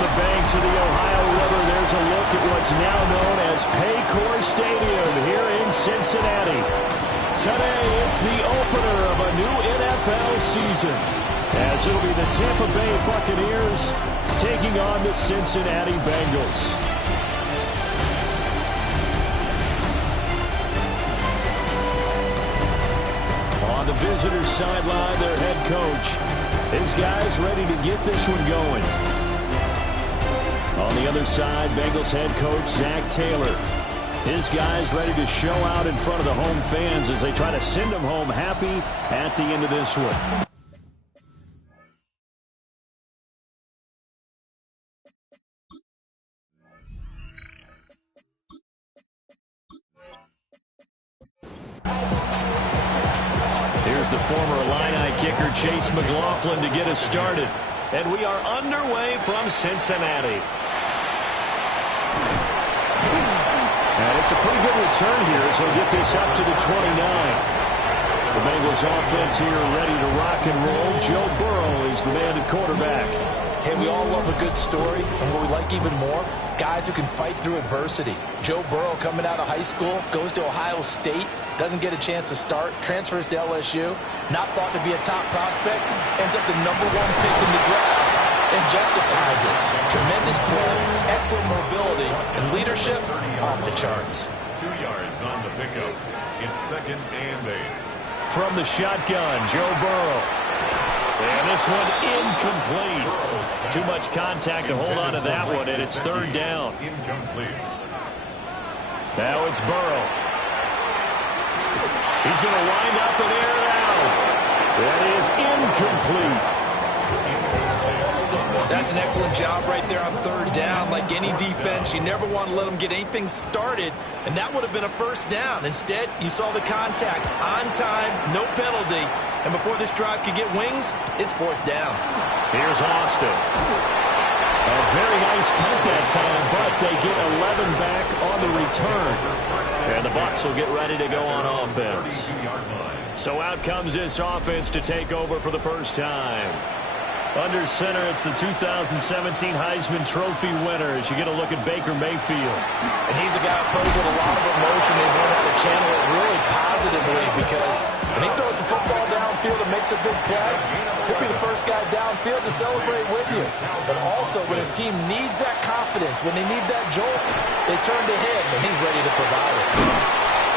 the banks of the Ohio River, there's a look at what's now known as Paycor Stadium here in Cincinnati. Today, it's the opener of a new NFL season, as it'll be the Tampa Bay Buccaneers taking on the Cincinnati Bengals. On the visitors' sideline, their head coach. His guys ready to get this one going. On the other side, Bengals head coach Zach Taylor. His guys ready to show out in front of the home fans as they try to send them home happy at the end of this one. Here's the former Illini kicker Chase McLaughlin to get us started. And we are underway from Cincinnati. And it's a pretty good return here as he'll get this up to the 29. The Bengals offense here ready to rock and roll. Joe Burrow is the man at quarterback. Hey, we all love a good story, and what we like even more, guys who can fight through adversity. Joe Burrow coming out of high school, goes to Ohio State, doesn't get a chance to start, transfers to LSU, not thought to be a top prospect, ends up the #1 pick in the draft, and justifies it. Tremendous play, excellent mobility, and leadership off the charts. 2 yards on the pickup. It's 2nd and 8. From the shotgun, Joe Burrow. And this one incomplete. Too much contact to hold on to that one, and it's 3rd down. Incomplete. Now it's Burrow. He's going to wind up and air it out. That is incomplete. That's an excellent job right there on 3rd down. Like any defense, you never want to let them get anything started, and that would have been a 1st down. Instead, you saw the contact on time, no penalty, and before this drive could get wings, it's 4th down. Here's Austin. A very nice punt that time, but they get 11 back on the return. And the Bucs will get ready to go on offense. So out comes this offense to take over for the first time. Under center, it's the 2017 Heisman Trophy winner as you get a look at Baker Mayfield. And he's a guy who plays with a lot of emotion. He's learned how to channel it really positively because when he throws the football downfield and makes a big play, he'll be the first guy downfield to celebrate with you. But also, when his team needs that confidence, when they need that jolt, they turn to him, and he's ready to provide it.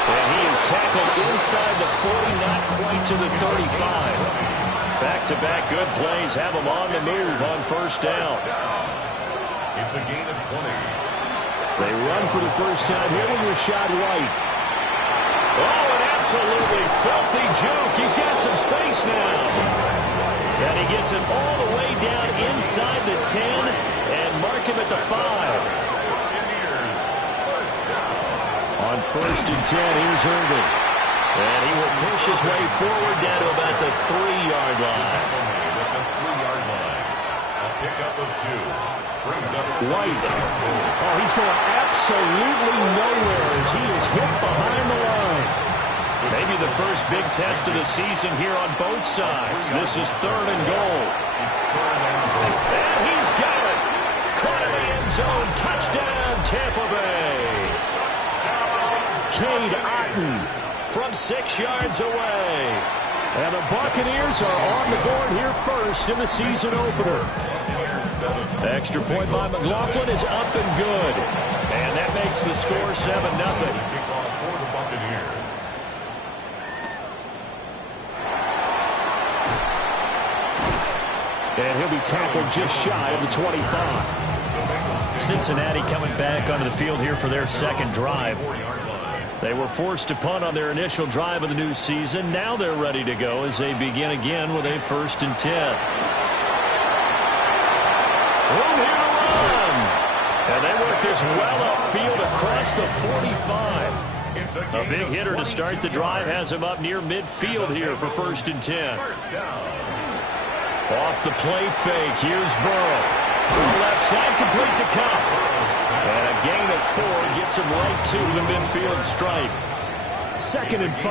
And he is tackled inside the 40, not quite to the 35. Back-to-back good plays have him on the move on 1st down. It's a gain of 20. They run for the first time here with Rashad White. Oh, an absolutely filthy juke. He's got some space now. And he gets it all the way down inside the 10 and mark him at the 5. On 1st and 10, here's Irvin. And he will push his way forward down to about the 3-yard line. A pickup of 2. White. Oh, he's going absolutely nowhere as he is hit behind the line. Maybe the first big test of the season here on both sides. This is 3rd and goal. And he's got it. Caught in the end zone. Touchdown, Tampa Bay. Cade Otton from 6 yards away. And the Buccaneers are on the board here first in the season opener. Extra point by McLaughlin is up and good. And that makes the score 7-0. And he'll be tackled just shy of the 25. Cincinnati coming back onto the field here for their 2nd drive. They were forced to punt on their initial drive of the new season. Now they're ready to go as they begin again with a 1st and 10. Room here to run. And they work this well upfield across the 45. A big hitter to start the drive has him up near midfield here for 1st and 10. Off the play fake, here's Burrow. From the left side, complete to Cup. And a gain of 4 gets him right to the midfield stripe. 2nd and 5.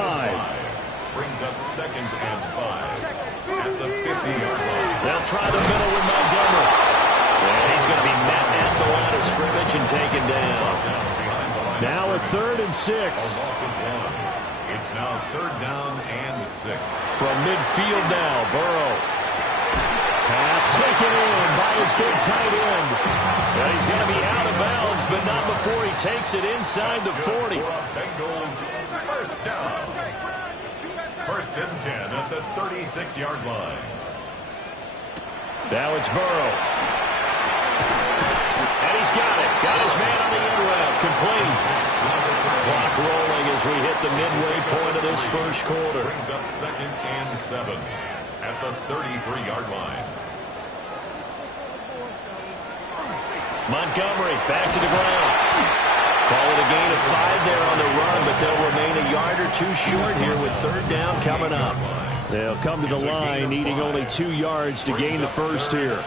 Brings up 2nd and 5. At the 50-yard line. They'll try the middle with Montgomery. And he's going to be Now a 3rd and 6. It's now 3rd down and 6. From midfield now, Burrow. Pass taken in by his big tight end. And he's going to be out of bounds, but not before he takes it inside the 40. Bengals first down. 1st and 10 at the 36-yard line. Now it's Burrow. And he's got it. Got his man on the end route. Complete. Clock rolling as we hit the midway point of this first quarter. Brings up 2nd and 7 at the 33-yard line. Montgomery back to the ground. Call it a gain of 5 there on the run, but they'll remain a yard or 2 short here with 3rd down coming up. They'll come to the line needing only 2 yards to gain the first here.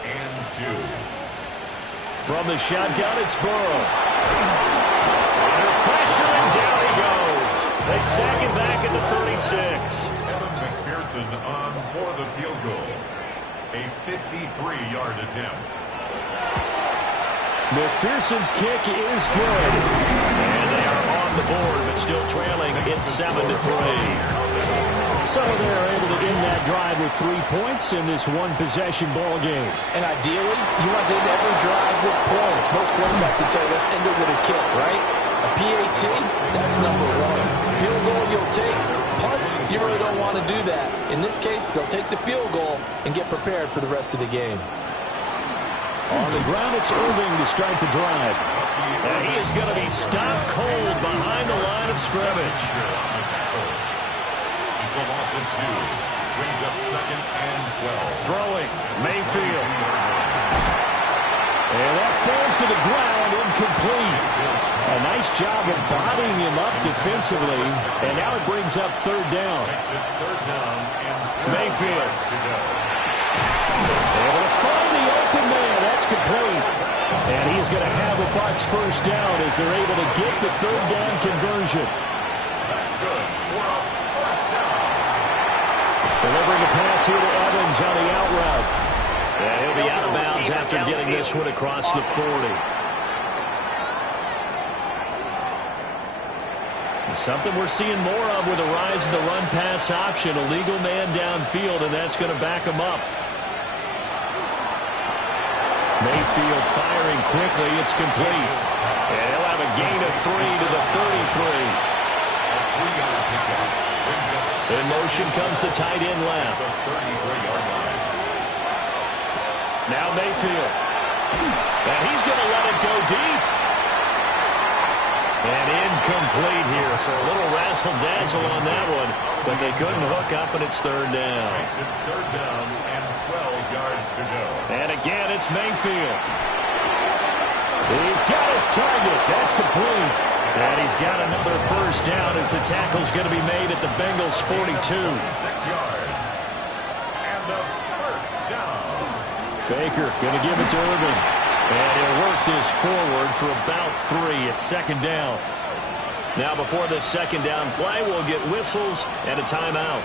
From the shotgun, it's Burrow. Under pressure, and down he goes. They sack him back at the 36. Evan McPherson on for the field goal. A 53-yard attempt. McPherson's kick is good. And they are on the board, but still trailing. It's 7-3. So they're able to end that drive with 3 points in this one-possession ball game. And ideally, you want to end every drive with points. Most quarterbacks would tell you, let's end it with a kick, right? A PAT, that's number 1. Field goal you'll take. Punts, you really don't want to do that. In this case, they'll take the field goal and get prepared for the rest of the game. On the ground, it's Irving to start the drive. And he is going to be stopped cold behind the line of scrimmage. It's a loss of 2. Brings up 2nd and 12. Throwing, Mayfield. And that falls to the ground, incomplete. A nice job of bodying him up defensively. And now it brings up 3rd down. Makes it 3rd down and 12 Mayfield. yards to go. Able to find the open man. That's complete. And he's going to have a Bucs first down as they're able to get the 3rd down conversion. That's good for a first down. Delivering a pass here to Evans on the out route. And he'll be out of bounds after getting this one across the 40. Something we're seeing more of with the rise of the run-pass option. A legal man downfield, and that's going to back him up. Mayfield firing quickly. It's complete. And he'll have a gain of 3 to the 33. In motion comes the tight end left. Now Mayfield. And he's going to let it go deep. And incomplete here. So a little razzle-dazzle on that one. But they couldn't hook up, and it's 3rd down. Makes it 3rd down and 12 yards to go. And again, it's Mayfield. He's got his target. That's complete. And he's got another first down as the tackle's going to be made at the Bengals' 42. 6 yards. And a first down. Baker going to give it to Irving. And he'll work this forward for about 3 at 2nd down. Now before the 2nd down play, we'll get whistles and a timeout.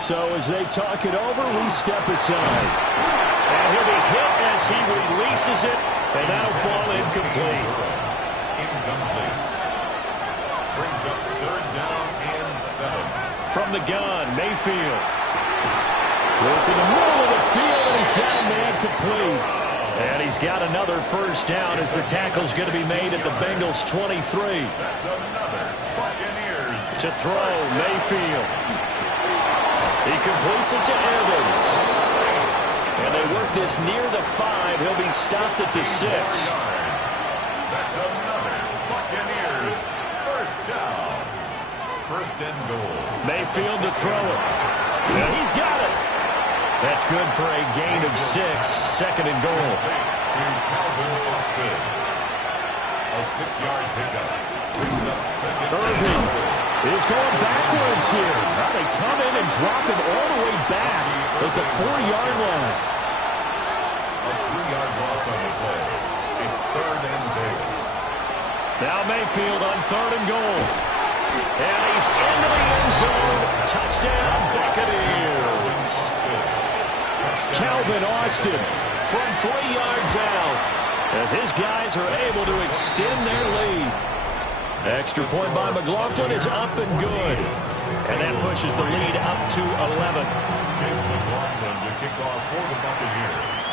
So as they talk it over, we step aside. And he'll be hit as he releases it, and that'll fall incomplete. Incomplete. Brings up 3rd down and 7. From the gun, Mayfield. Work in the middle of the field, and he's got a man complete. And he's got another first down as the tackle's going to be made at the Bengals' 23. That's another Buccaneers. To throw, Mayfield. He completes it to Evans. And they work this near the 5. He'll be stopped at the 6. That's another Buccaneers first down. 1st and goal. Mayfield to throw it. And he's got it. That's good for a gain of 6. 2nd and goal. To Calvin Austin. A 6-yard pickup. Brings up 2nd. Irving is going backwards here. Now they come in and drop him all the way back at the 4-yard line. A 3-yard loss on the play. It's 3rd and goal. Now Mayfield on 3rd and goal. And he's into the end zone. Touchdown, Buccaneers. Calvin Austin from 3 yards out as his guys are able to extend their lead. Extra point by McLaughlin is up and good. And that pushes the lead up to 11. Chase McLaughlin to kick off for the Buccaneers.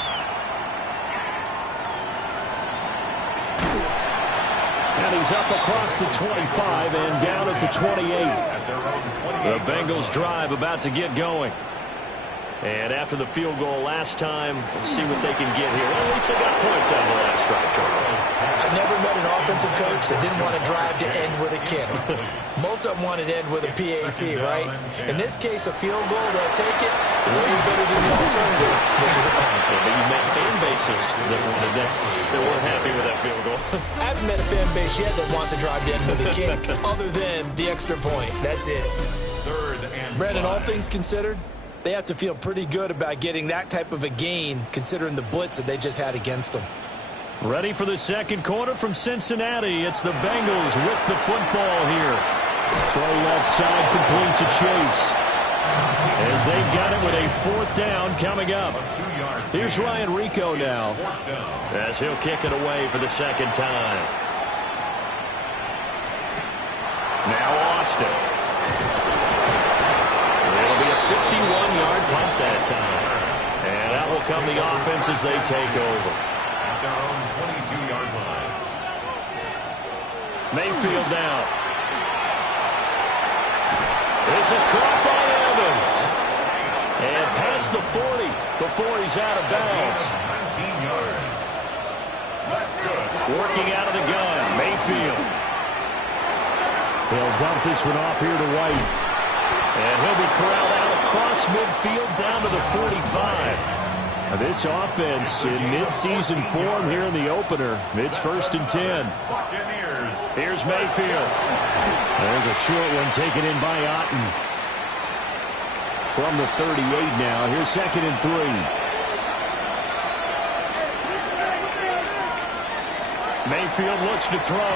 And he's up across the 25 and down at the 28. The Bengals drive about to get going. And after the field goal last time, we'll see what they can get here. Well, at least they got points out of the last drive, Charles. I've never met an offensive coach that didn't want to drive to end with a kick. Most of them want to end with a PAT, right? In this case, a field goal, they'll take it way better than the alternative, which is a punt. Yeah, but you met fan bases that weren't happy with that field goal. I haven't met a fan base yet that wants to drive to end with a kick, other than the extra point. That's it. Brandon, all things considered, they have to feel pretty good about getting that type of a gain, considering the blitz that they just had against them. Ready for the second quarter from Cincinnati. It's the Bengals with the football here. Throw left side complete to Chase. As they've got it with a fourth down coming up. Here's Ryan Rico now, as he'll kick it away for the second time. Now Austin. It'll be a 51-yard punt that time. And that will come the offense as they take over. At their own 22-yard line. Mayfield down. This is caught by Evans. And past the 40 before he's out of bounds. 19 yards. That's good. Working out of the gun, Mayfield. He'll dump this one off here to White. And he'll be corralled out across midfield down to the 45. This offense in midseason form here in the opener. It's 1st and 10. Buccaneers. Here's Mayfield. There's a short one taken in by Otten. From the 38 now. Here's 2nd and 3. Mayfield looks to throw.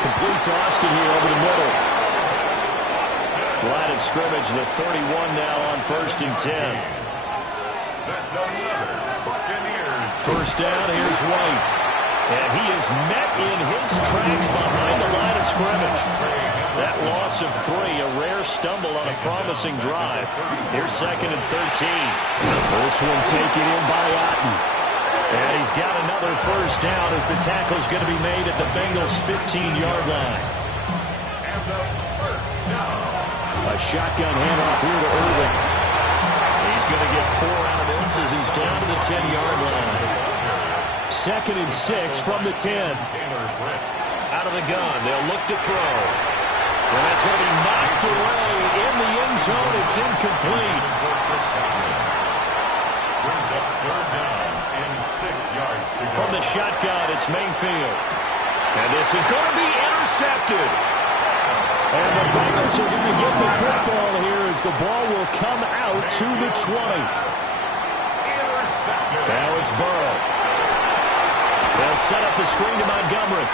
Complete to Austin here over the middle. Line of scrimmage, the 31 now on 1st and 10. That's another Buccaneers. First down, here's White. And he is met in his tracks behind the line of scrimmage. That loss of 3, a rare stumble on a promising drive. Here's 2nd and 13. This one taken in by Otten. And he's got another first down as the tackle's going to be made at the Bengals' 15-yard line. And the first down. A shotgun handoff here to Irving. He's going to get 4 out of this as he's down to the 10-yard line. 2nd and 6 from the 10. Out of the gun, they'll look to throw. And that's going to be knocked away in the end zone. It's incomplete. Brings up 3rd down and 6 yards to go. From the shotgun, it's Mayfield. And this is going to be intercepted. And the Bengals are going to get the football here as the ball will come out to the 20. Now it's Burrow. They'll set up the screen to Montgomery.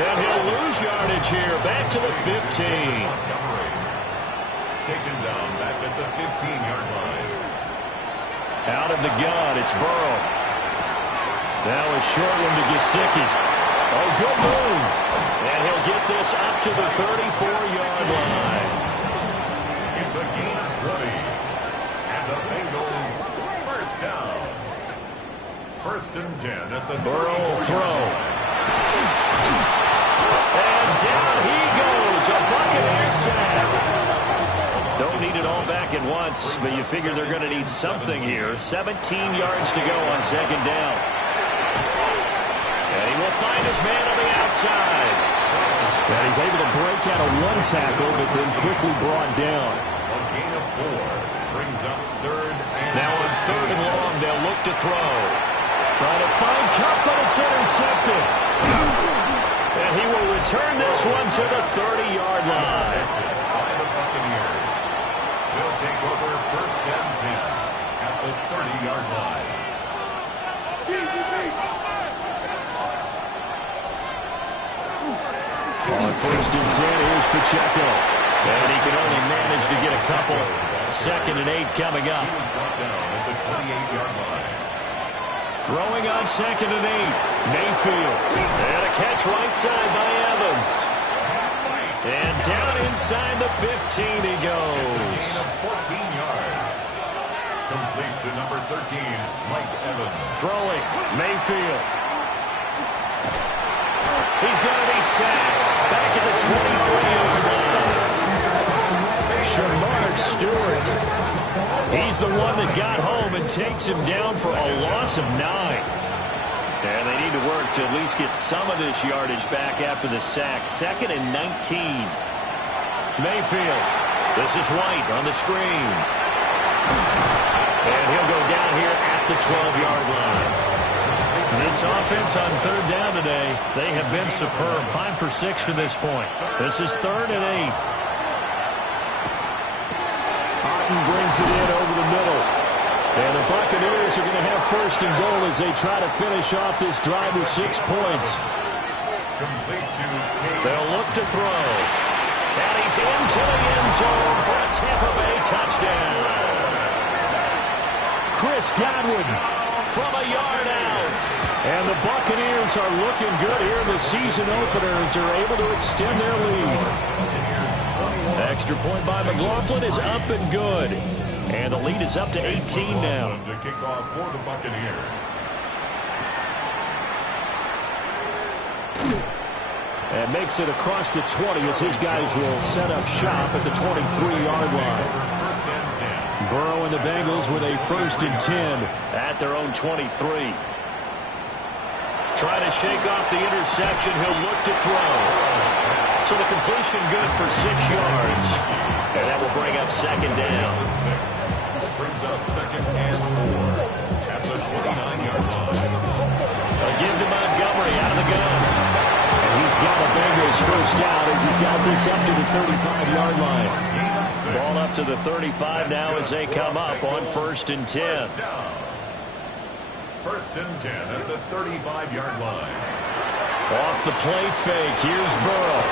And he'll lose yardage here. Back to the 15. Montgomery taken down back at the 15-yard line. Out of the gun, it's Burrow. Now a short one to Gesicki. Oh, good move. And he'll get this up to the 34-yard line. It's a gain of 20. And the Bengals first down. 1st and 10 at the Burrow throw. And down he goes. A Buccaneers sack. Don't need it all back at once, but you figure they're going to need something here. 17 yards to go on 2nd down. And he will find his man on the outside. And he's able to break out of 1 tackle, but then quickly brought down. A gain of 4 brings up 3rd and Now on 3rd and long, they'll look to throw. Trying to find Cup, but it's intercepted. And he will return this one to the 30-yard line. by the Buccaneers. They'll take over 1st and 10 at the 30-yard line. On 1st and 10, here's Pacheco. And he can only manage to get a couple. 2nd and 8 coming up. He was brought down at the 28-yard line. Throwing on 2nd and 8. Mayfield. And a catch right side by Evans. And down inside the 15 he goes. It's a gain of 14 yards. Complete to number 13, Mike Evans. Throwing, Mayfield. He's going to be sacked. Back at the 23-yard line. Shamar Stewart. He's the one that got home and takes him down for a loss of 9. And they need to work to at least get some of this yardage back after the sack. 2nd and 19. Mayfield. This is White on the screen. And he'll go down here at the 12-yard line. This offense on 3rd down today, they have been superb. 5 for 6 to this point. This is 3rd and 8. Otten brings it in over the middle. And the Buccaneers are going to have 1st and goal as they try to finish off this drive with 6 points. They'll look to throw. And he's into the end zone for a Tampa Bay touchdown. Chris Godwin from a yard out. And the Buccaneers are looking good here in the season opener as they're able to extend their lead. Extra point by McLaughlin is up and good. And the lead is up to 18 now. To kick off for the Buccaneers. And makes it across the 20 as his guys will set up shop at the 23-yard line. Burrow and the Bengals with a 1st and 10 at their own 23. Trying to shake off the interception. He'll look to throw. So the completion good for 6 yards. And that will bring up 2nd down. Brings up 2nd and 4 at the 29-yard line. A give to Montgomery out of the gun. And he's got a Bengals 1st down as he's got this up to the 35-yard line. Ball up to the 35 now as they come up on 1st and 10. 1st and 10 at the 35-yard line. Off the play fake. Here's Burrow.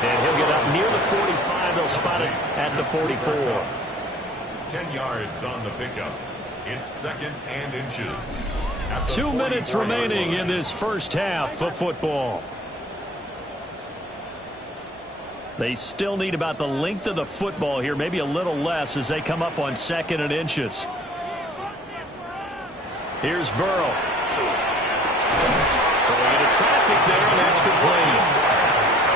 And he'll get up near the 45. They'll spot it at the 44. 10 yards on the pickup. It's 2nd and inches. 2 minutes remaining in this first half of football. They still need about the length of the football here, maybe a little less as they come up on 2nd and inches. Here's Burrow. Throwing into traffic there, and that's complete.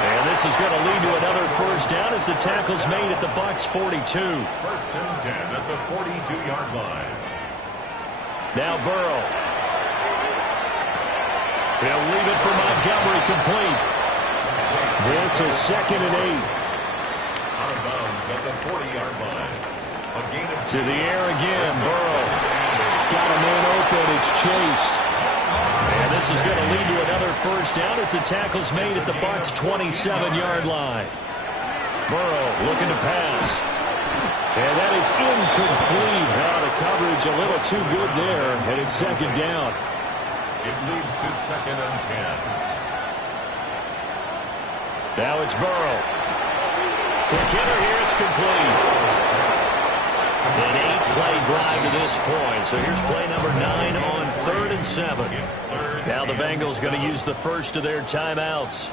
And this is going to lead to another 1st down as the tackle's made at the Bucs 42. 1st and 10 at the 42-yard line. Now Burrow. He'll leave it for Montgomery complete. This is 2nd and 8. Out of bounds at the 40-yard line. A gain of to the air again. Burrow got a man open. It's Chase. And this is going to lead to another 1st down as the tackle's made at the Bucs 27-yard line. Burrow looking to pass. And that is incomplete. The coverage a little too good there. And it's 2nd down. It leads to 2nd and 10. Now it's Burrow. Quick hitter here. It's complete. An 8-play drive to this point. So here's play number 9 on 3rd and 7. Now the Bengals going to use the first of their timeouts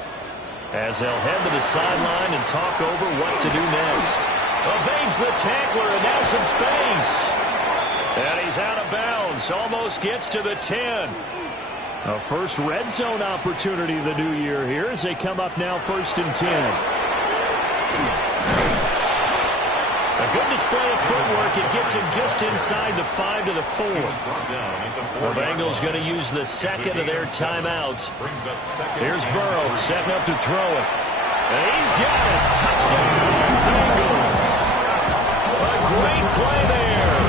as they'll head to the sideline and talk over what to do next. Evades the tackler and now some space. And he's out of bounds. Almost gets to the 10. A first red zone opportunity of the new year here as they come up now 1st and 10. A good display of footwork. It gets him just inside the 5 to the 4. The Bengals going to use the 2nd of their timeouts. Here's Burrow setting up to throw it. And he's got it. Touchdown, Bengals. A great play there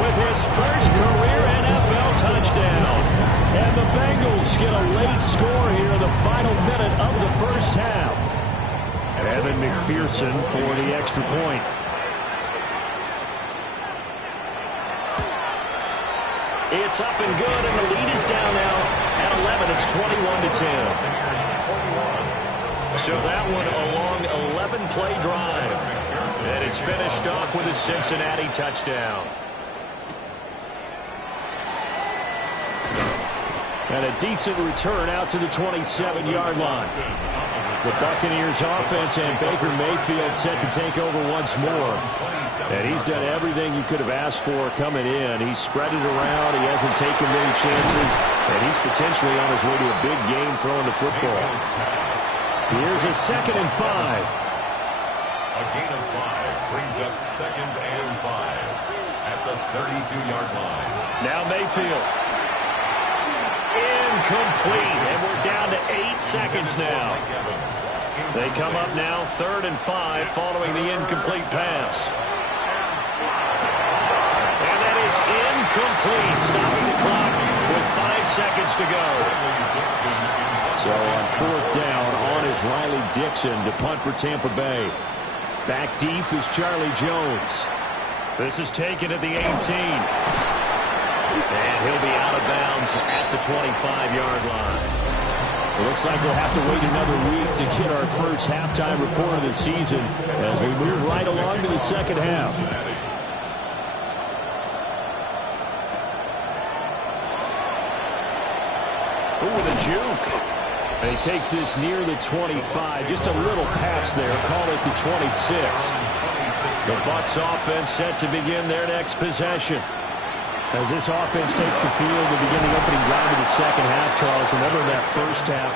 with his first career NFL touchdown. And the Bengals get a late score here in the final minute of the first half. Evan McPherson for the extra point. It's up and good, and the lead is down now at 11. It's 21-10. So that one a long 11-play drive. And it's finished off with a Cincinnati touchdown. And a decent return out to the 27-yard line. The Buccaneers offense and Baker Mayfield set to take over once more. And he's done everything you could have asked for coming in. He's spread it around. He hasn't taken many chances. And he's potentially on his way to a big game throwing the football. Here's a 2nd and 5. A gain of 5 brings up 2nd and 5 at the 32-yard line. Now Mayfield. Incomplete. And we're down to 8 seconds now. They come up now 3rd and 5 following the incomplete pass. And that is incomplete, stopping the clock with 5 seconds to go. So on 4th down, on is Riley Dixon to punt for Tampa Bay. Back deep is Charlie Jones. This is taken at the 18. And he'll be out of bounds at the 25-yard line. It looks like we'll have to wait another week to get our first halftime report of the season as we move right along to the second half. Ooh, with a juke. And he takes this near the 25. Just a little pass there. Call it the 26. The Bucs offense set to begin their next possession. As this offense takes the field to begin the opening drive of the second half, Charles, remember that first half,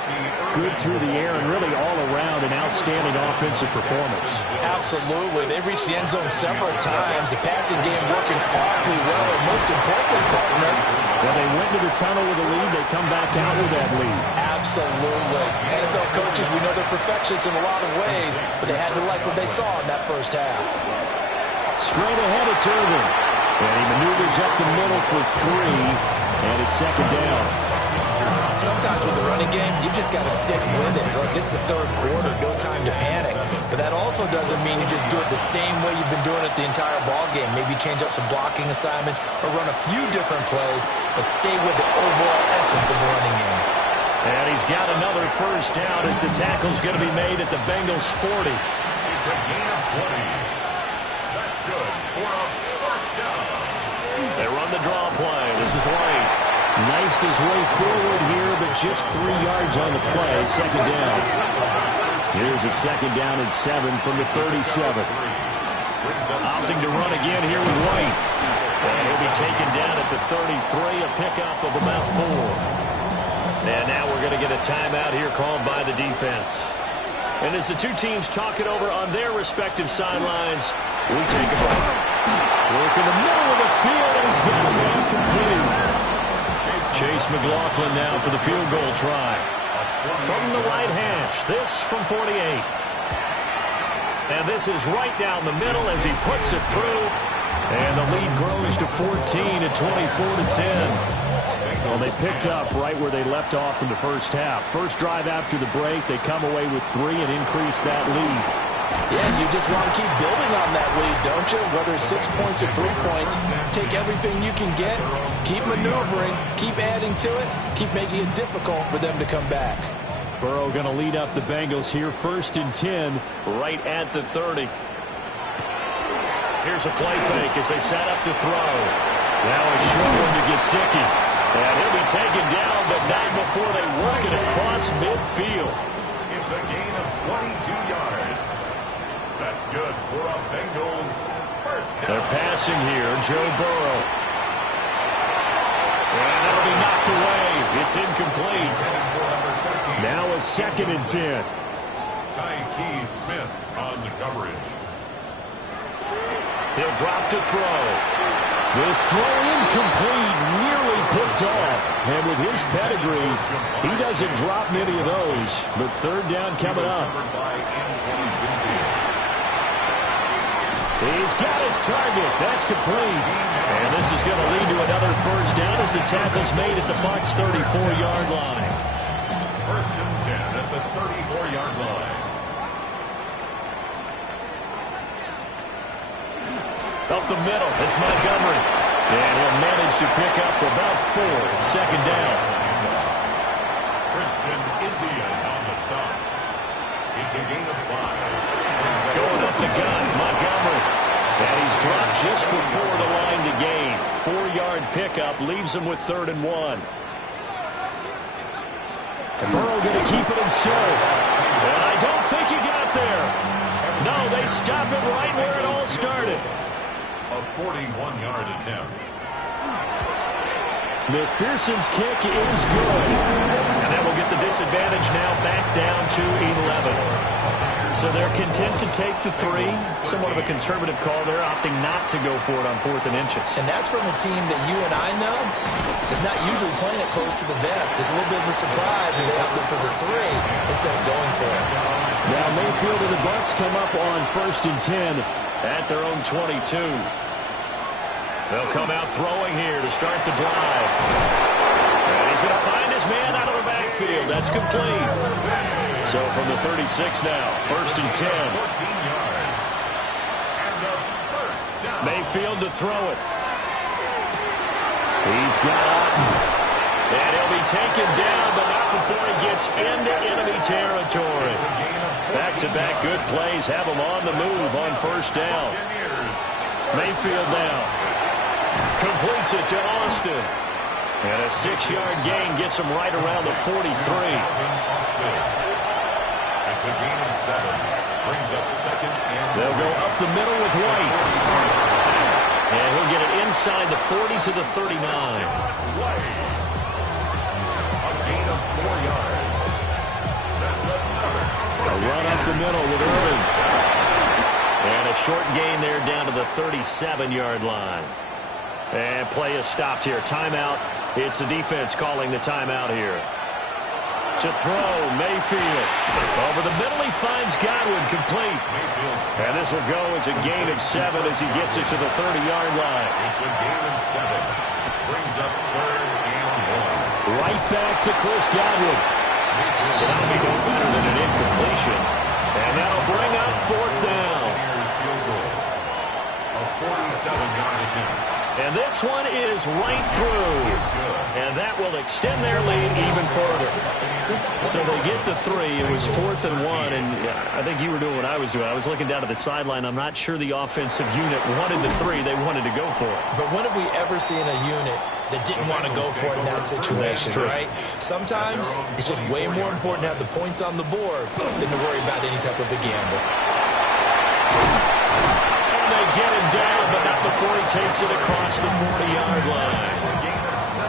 good through the air and really all around an outstanding offensive performance. Absolutely. They reached the end zone several times. The passing game working awfully well. And most importantly, partner, when they went to the tunnel with a lead, they come back out with that lead. Absolutely. NFL coaches, we know they're perfectionists in a lot of ways, but they had to like what they saw in that first half. Straight ahead, it's Irvin. And he maneuvers up the middle for 3, and it's 2nd down. Sometimes with the running game, you've just got to stick with it. Look, it's the 3rd quarter, no time to panic. But that also doesn't mean you just do it the same way you've been doing it the entire ball game. Maybe change up some blocking assignments or run a few different plays, but stay with the overall essence of the running game. And he's got another first down as the tackle's going to be made at the Bengals 40. It's a gain of 20. That's good for a first down. They run the draw play. This is White. Knifes his way forward here, but just 3 yards on the play. 2nd down. Here's a 2nd down and 7 from the 37. Opting to run again here with White. And he'll be taken down at the 33, a pickup of about 4. And now we're going to get a timeout here called by the defense. And as the two teams talk it over on their respective sidelines, we take a break. Work in the middle of the field, and he's got a man complete. Chase McLaughlin now for the field goal try. From the right hash, this from 48. And this is right down the middle as he puts it through. And the lead grows to 14 at 24-10. Well, they picked up right where they left off in the first half. First drive after the break, they come away with 3 and increase that lead. Yeah, you just want to keep building on that lead, don't you? Whether it's 6 points or 3 points, take everything you can get, keep maneuvering, keep adding to it, keep making it difficult for them to come back. Burrow going to lead up the Bengals here, 1st and 10, right at the 30. Here's a play fake as they set up to throw. Now a short one to Gesicki. And he'll be taken down, but not before they work it across midfield. It's a gain of 22 yards. That's good for a Bengals first down. They're passing here, Joe Burrow. And that'll be knocked away. It's incomplete. Now a 2nd and 10. Tyke Smith on the coverage. He'll drop to throw. This throw incomplete, nearly picked off. And with his pedigree, he doesn't drop many of those. But 3rd down coming up. He's got his target. That's complete. And this is going to lead to another first down as the tackle's made at the Bucs 34-yard line. 1st and 10 at the 34-yard line. Up the middle, it's Montgomery. And he'll manage to pick up about 4 at 2nd down. Christian Izzian on the stop. It's a gain of 5. Going up the gun, Montgomery. And he's dropped just before the line to gain. 4-yard pickup leaves him with 3rd and 1. Burrow going to keep it himself. And I don't think he got there. No, they stop it right where it all started. A 41-yard attempt. McPherson's kick is good. And that will get the disadvantage now back down to 11. So they're content to take the 3. Somewhat of a conservative call. They're opting not to go for it on 4th and inches. And that's from a team that you and I know is not usually playing it close to the vest. It's a little bit of a surprise that they opted for the 3 instead of going for it. Now Mayfield and the Bucs come up on 1st and 10 at their own 22. They'll come out throwing here to start the drive. And he's going to find his man out of the backfield. That's complete. So from the 36 now, 1st and 10. 14 yards. And a first down. Mayfield to throw it. He's got and he'll be taken down, but not before he gets into enemy territory. Back-to-back good plays have him on the move on 1st down. Mayfield now. Completes it to Austin. And a 6-yard gain gets him right around the 43. It's a gain of 7. Brings up 2nd and They'll go up the middle with White. And he'll get it inside the 40 to the 39. a gain of 4 yards. That's another. A run up the middle with Irving. And a short gain there down to the 37-yard line. And play is stopped here. Timeout. It's the defense calling the timeout here. To throw, Mayfield. Over the middle, he finds Godwin complete. And this will go as a gain of 7 as he gets it to the 30-yard line. It's a gain of 7. Brings up 3rd and 1. Right back to Chris Godwin. So that'll be no better than an incompletion. And that'll bring up 4th down. Here's field goal. A 47-yard attempt. And this one is right through. And that will extend their lead even further. So they get the 3. It was 4th and 1. And I think you were doing what I was doing. I was looking down to the sideline. I'm not sure the offensive unit wanted the 3. They wanted to go for it. But when have we ever seen a unit that didn't want to go for it in that situation, right? Sometimes it's just way more important to have the points on the board than to worry about any type of a gamble. Get him down, but not before he takes it across the 40-yard line.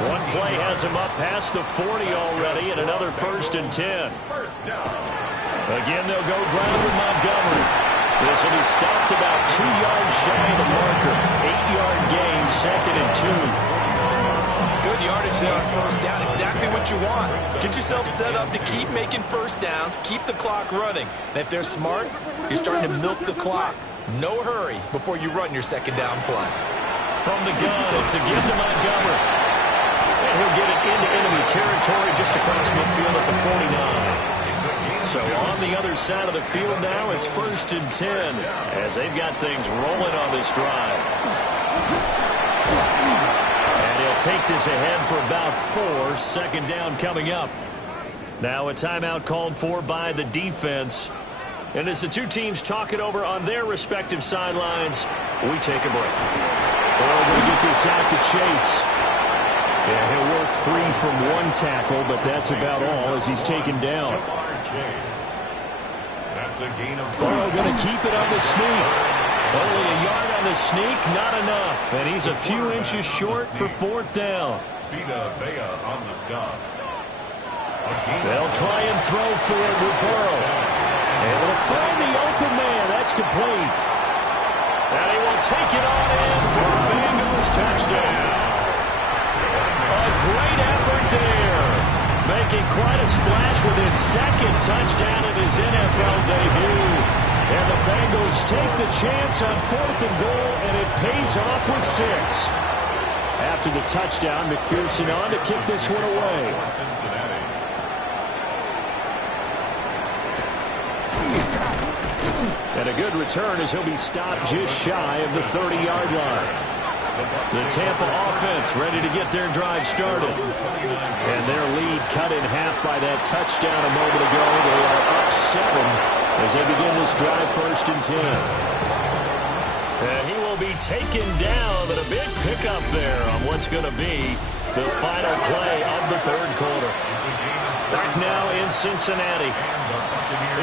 One play has him up past the 40 already, and another 1st and 10. Again, they'll go ground with Montgomery. This will be stopped about 2 yards shy of the marker. 8-yard gain, 2nd and 2. Good yardage there on 1st down. Exactly what you want. Get yourself set up to keep making 1st downs, keep the clock running. And if they're smart, you're starting to milk the clock. No hurry before you run your 2nd down play. From the gun, it's again to Montgomery. And he'll get it into enemy territory just across midfield at the 49. So on the other side of the field now, it's 1st and 10 as they've got things rolling on this drive. And he'll take this ahead for about 4. 2nd down coming up. Now a timeout called for by the defense. And as the two teams talk it over on their respective sidelines, we take a break. We're going to get this out to Chase. Yeah, he'll work 3 from 1 tackle, but that's about all as he's taken down. That's a gain of 4. Burrow going to keep it on the sneak. Only a yard on the sneak, not enough. And he's a few inches short for 4th down. Bea on the stop. They'll try and throw for it with Burrow. Able to find the open man. That's complete. And he will take it on in for a Bengals touchdown. A great effort there. Making quite a splash with his 2nd touchdown of his NFL debut. And the Bengals take the chance on 4th and goal, and it pays off with 6. After the touchdown, McPherson on to kick this one away. And a good return as he'll be stopped just shy of the 30-yard line. The Tampa offense ready to get their drive started. And their lead cut in half by that touchdown a moment ago. They are up 7 as they begin this drive 1st and 10. And he will be taken down, but a big pickup there on what's going to be The final play of the third quarter. Back now in Cincinnati.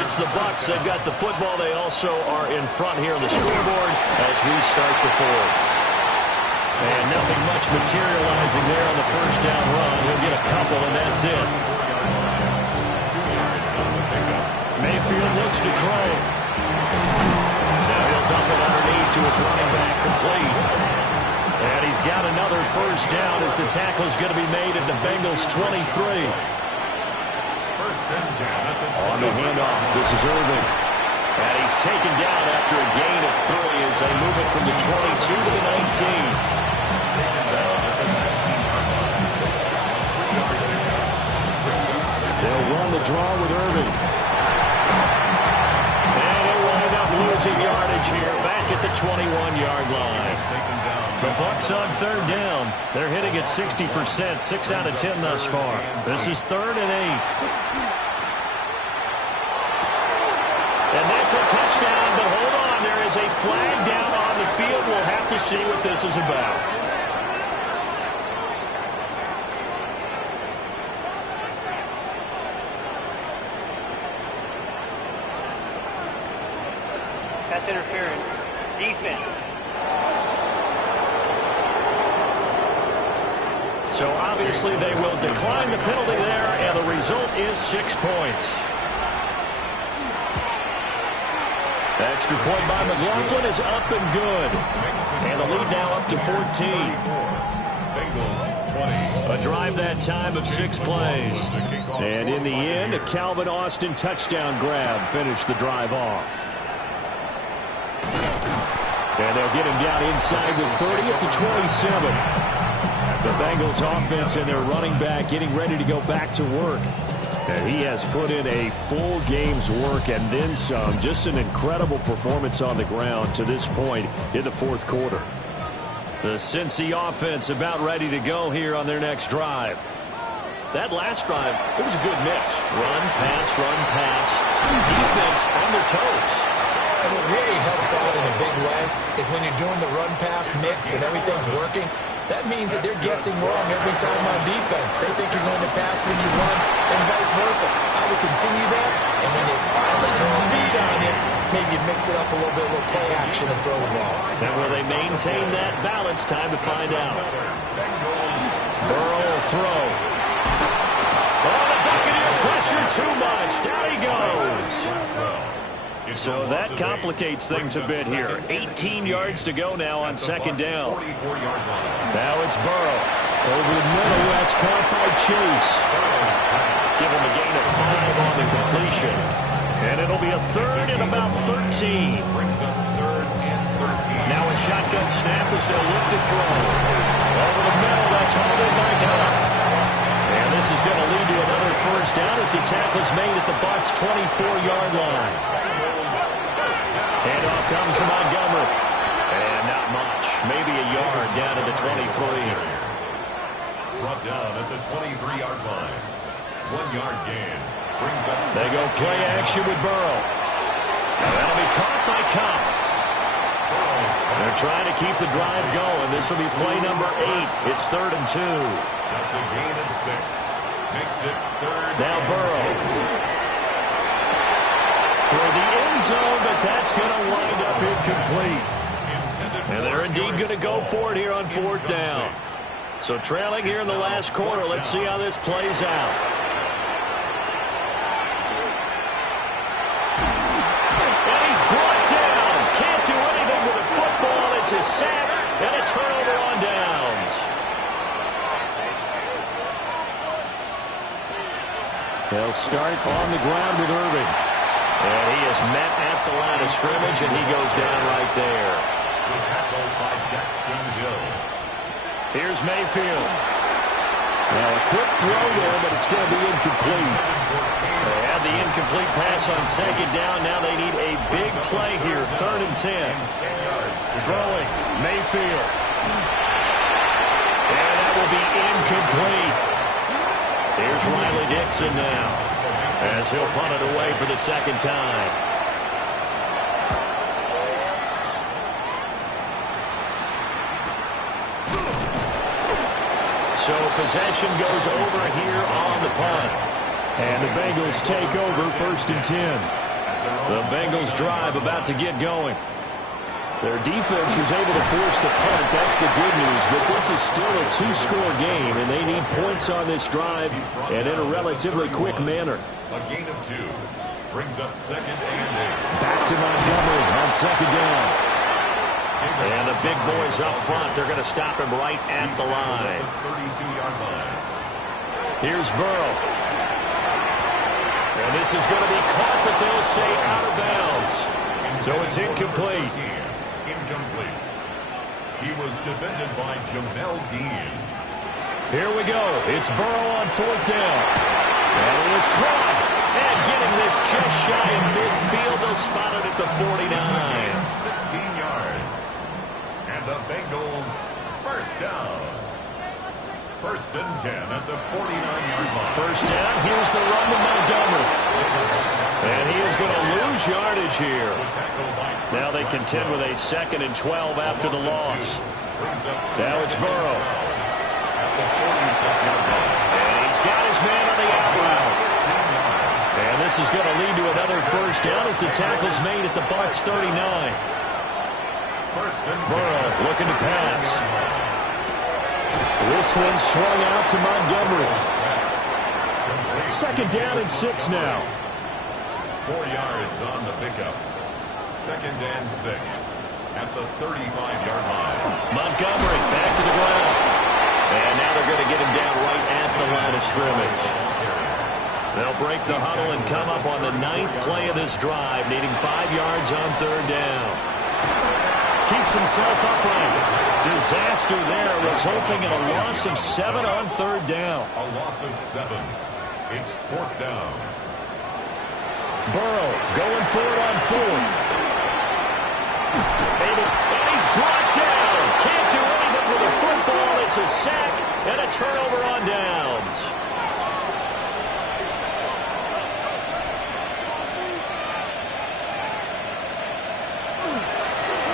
It's the Bucs. They've got the football. They also are in front here on the scoreboard as we start the fourth. And nothing much materializing there on the first down run. He'll get a couple, and that's it. Mayfield looks to throw. Now he'll dump it underneath to his running back, complete. And he's got another first down as the tackle's going to be made at the Bengals 23. On the handoff, this is Irving. And he's taken down after a gain of 3 as they move it from the 22 to the 19. They'll run the draw with Irving. And he'll wind up losing yardage here back at the 21-yard line. The Bucs on third down. They're hitting at 60%, 6 out of 10 thus far. This is 3rd and 8. And that's a touchdown, but hold on. There is a flag down on the field. We'll have to see what this is about. Pass interference. Defense. So obviously they will decline the penalty there, and the result is 6 points. Extra point by McLaughlin is up and good. And the lead now up to 14. A drive that time of 6 plays. And in the end, a Calvin Austin touchdown grab finished the drive off. And they'll get him down inside the 30 at the 27. The Bengals offense and their running back getting ready to go back to work. And he has put in a full game's work and then some. Just an incredible performance on the ground to this point in the fourth quarter. The Cincy offense about ready to go here on their next drive. That last drive, it was a good mix. Run, pass, defense on their toes. And what really helps out in a big way is when you're doing the run-pass mix and everything's working, that means that they're guessing wrong every time on defense. They think you're going to pass when you run and vice versa. I would continue that, and when they finally do a beat on you, maybe you mix it up a little bit, a little play action and throw the ball. And will they maintain that balance? Time to find out. Burrow will throw. Oh, the Buccaneer pressure too much. Down he goes. So that complicates things a bit here. 18 yards to go now on second down. Now it's Burrow. Over the middle, that's caught by Chase. Give him a gain of 5 on the completion. And it'll be a 3rd and about 13. Now a shotgun snap as they'll look to throw. Over the middle, that's hauled in by Cobb. And this is going to lead to another first down as the tackle's made at the Bucs' 24-yard line. Handoff comes from Montgomery. And not much. Maybe a yard down to the 23. Brought down at the 23-yard line. 1-yard gain. Brings up they go play action with Burrow. That'll be caught by Cobb. They're trying to keep the drive going. This will be play number 8. It's 3rd and 2. That's a gain of 6. Makes it 3rd. Now Burrow. For the end zone, but that's going to wind up incomplete. And they're indeed going to go for it here on 4th down. So trailing here in the last quarter. Let's see how this plays out. And he's brought down. Can't do anything with the football. It's a sack and a turnover on downs. They'll start on the ground with Irving. And he is met at the line of scrimmage, and he goes down right there. Here's Mayfield. Now a quick throw there, but it's going to be incomplete. They had the incomplete pass on second down. Now they need a big play here, 3rd and 10. Throwing, Mayfield. And that will be incomplete. Here's Riley Dixon now, as he'll punt it away for the second time. So possession goes over here on the punt. And the Bengals take over 1st and 10. The Bengals drive about to get going. Their defense was able to force the punt. That's the good news. But this is still a 2-score game, and they need points on this drive and in a relatively quick manner. A gain of 2 brings up 2nd and 8. Back to Montgomery on 2nd down. And the big boys up front, they're going to stop him right at the line. 32-yard line. Here's Burrow. And this is going to be caught, but they'll say out of bounds. So it's incomplete. Incomplete. He was defended by Jamel Dean. Here we go. It's Burrow on 4th down. And it is caught. And getting this just shy of midfield. They'll spot it at the 49. 16 yards. And the Bengals first down. 1st and 10 at the 49-yard line. First down. Here's the run to Montgomery. And he is going to lose yardage here. Now they contend with a 2nd and 12 after the loss. Now it's Burrow. And he's got his man on the out route. And this is going to lead to another first down as the tackle's made at the Bucs 39. Burrow looking to pass. This one swung out to Montgomery. 2nd down and 6 now. 4 yards on the pickup. 2nd and 6 at the 35-yard line. Montgomery back to the ground. And now they're going to get him down right at the line of scrimmage. They'll break the huddle and come up on the 9th play of this drive, needing 5 yards on 3rd down. Keeps himself upright. Disaster there, resulting in a loss of 7 on 3rd down. A loss of 7. It's 4th down. Burrow going for it on 4th. And he's brought down. Can't do anything with a football. It's a sack and a turnover on downs.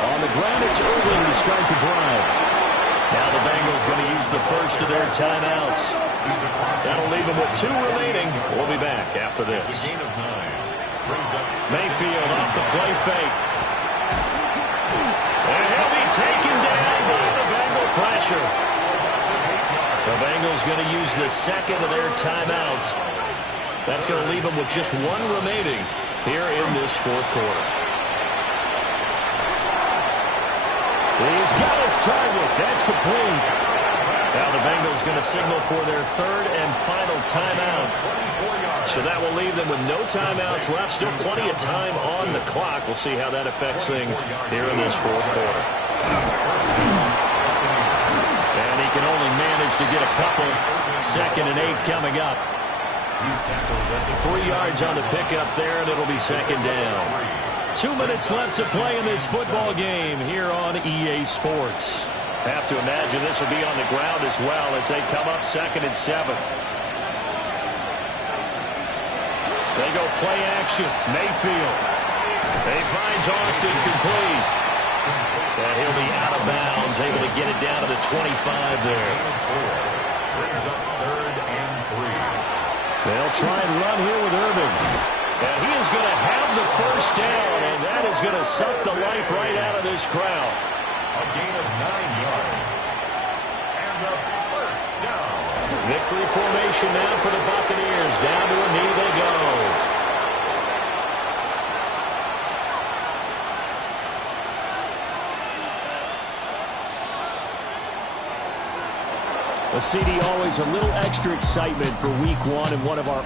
On the ground, it's Irving to start the drive. Now the Bengals going to use the first of their timeouts. That'll leave them with 2 remaining. We'll be back after this. It's a gain of 9. Mayfield off the play fake. And he'll be taken down by the Bengal pressure. The Bengals going to use the 2nd of their timeouts. That's going to leave them with just 1 remaining here in this 4th quarter. He's got his target. That's complete. Now the Bengals going to signal for their 3rd and final timeout. So that will leave them with no timeouts left. Still plenty of time on the clock. We'll see how that affects things here in this 4th quarter. And he can only manage to get a couple. 2nd and 8 coming up. 3 yards on the pickup there, and it'll be 2nd down. 2 minutes left to play in this football game here on EA Sports. Have to imagine this will be on the ground as well as they come up 2nd and 7. They go play action. Mayfield. He finds Austin complete. And he'll be out of bounds, able to get it down to the 25 there. Brings up 3rd and 3. They'll try and run here with Irving. And he is going to have the first down, and that is going to suck the life right out of this crowd. A gain of 9 yards. And the first down. Victory formation now for the Buccaneers. Down to a knee they go. A CD always a little extra excitement for week 1 and one of our